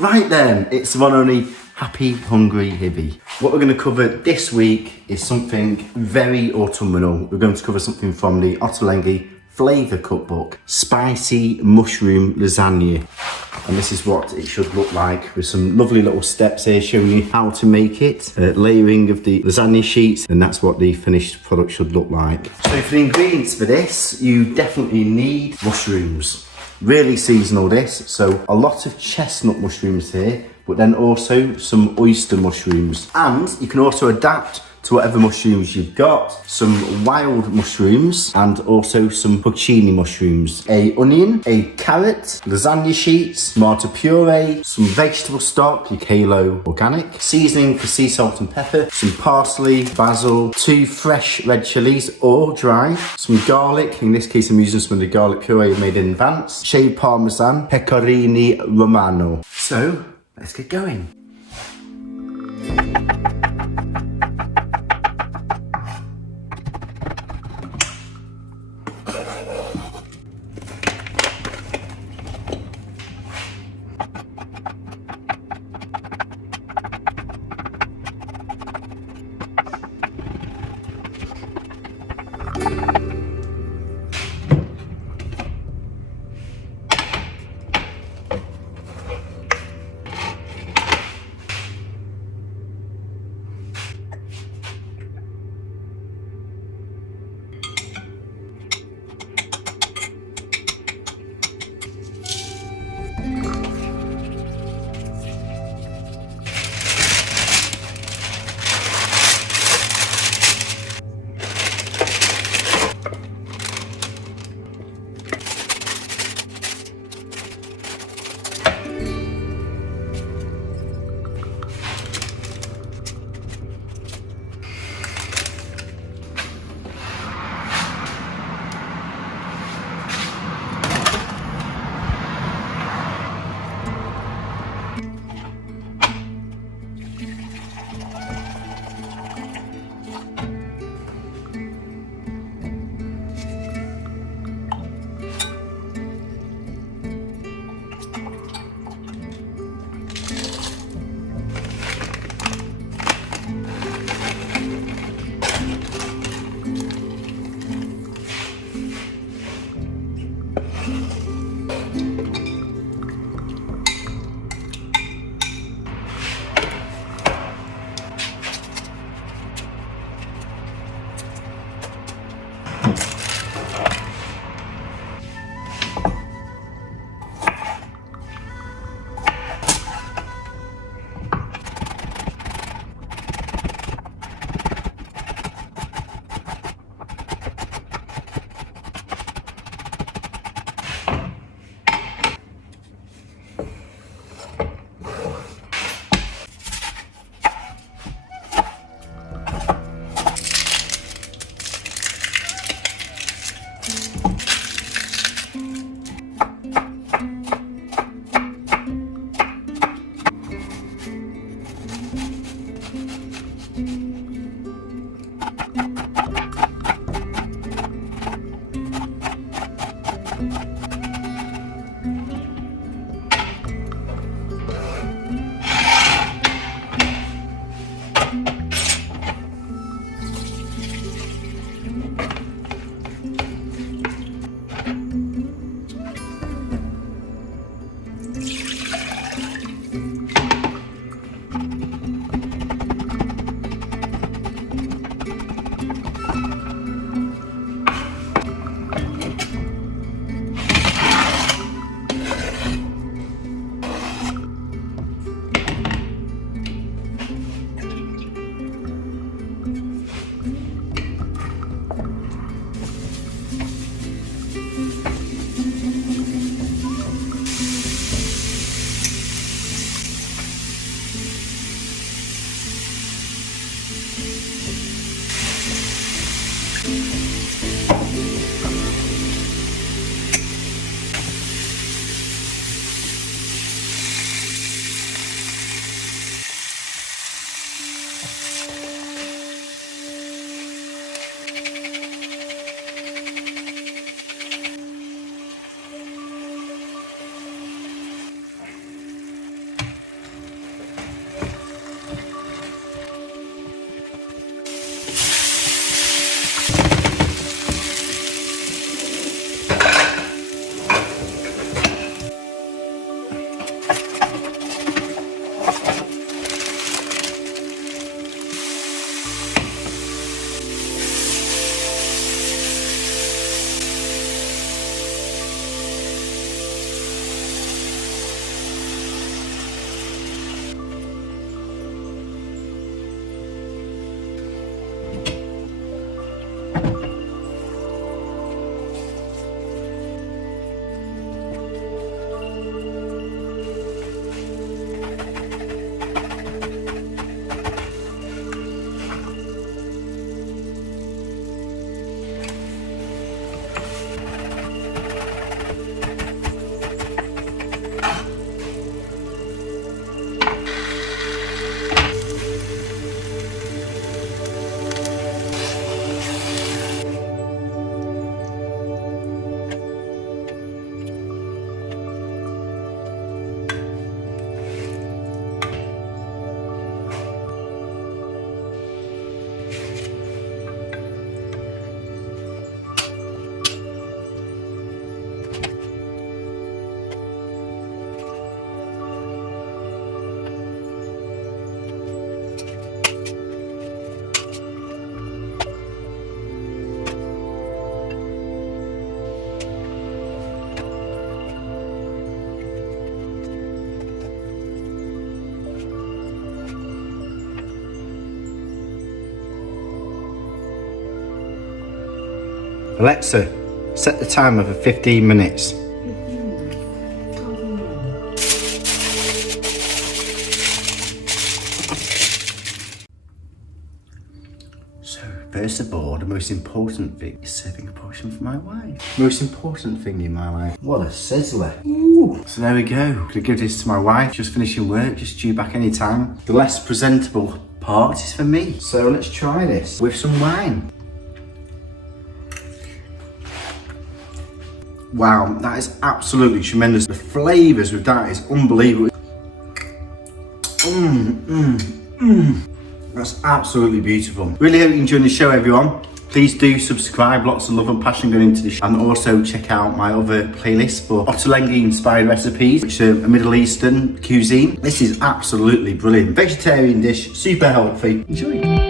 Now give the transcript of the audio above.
Right then, it's the one only Happy Hungry Hibby. What we're going to cover this week is something very autumnal. We're going to cover something from the Ottolenghi Flavour Cookbook, spicy mushroom lasagne. And this is what it should look like, with some lovely little steps here showing you how to make it. Layering of the lasagne sheets, and that's what the finished product should look like. So for the ingredients for this, you definitely need mushrooms. Really seasonal this, so a lot of chestnut mushrooms here, but then also some oyster mushrooms. And you can also adapt to whatever mushrooms you've got. Some wild mushrooms and also some porcini mushrooms. A onion, a carrot, lasagna sheets, tomato puree, some vegetable stock, your Kalo organic, seasoning for sea salt and pepper, some parsley, basil, 2 fresh red chillies or dry, some garlic, in this case I'm using some of the garlic puree made in advance, shaved parmesan, pecorino romano. So, let's get going. Alexa, set the timer for 15 minutes. So, first of all, the most important thing is serving a portion for my wife. Most important thing in my life. What a sizzler. Ooh. So there we go. Gonna give this to my wife, just finishing work, just due back any time. The less presentable part is for me. So let's try this with some wine. Wow, that is absolutely tremendous. The flavours with that is unbelievable. That's absolutely beautiful. Really hope you enjoyed the show, everyone. Please do subscribe, lots of love and passion going into the show. And also check out my other playlist for Ottolenghi inspired recipes, which are a Middle Eastern cuisine. This is absolutely brilliant. Vegetarian dish, super healthy. Enjoy.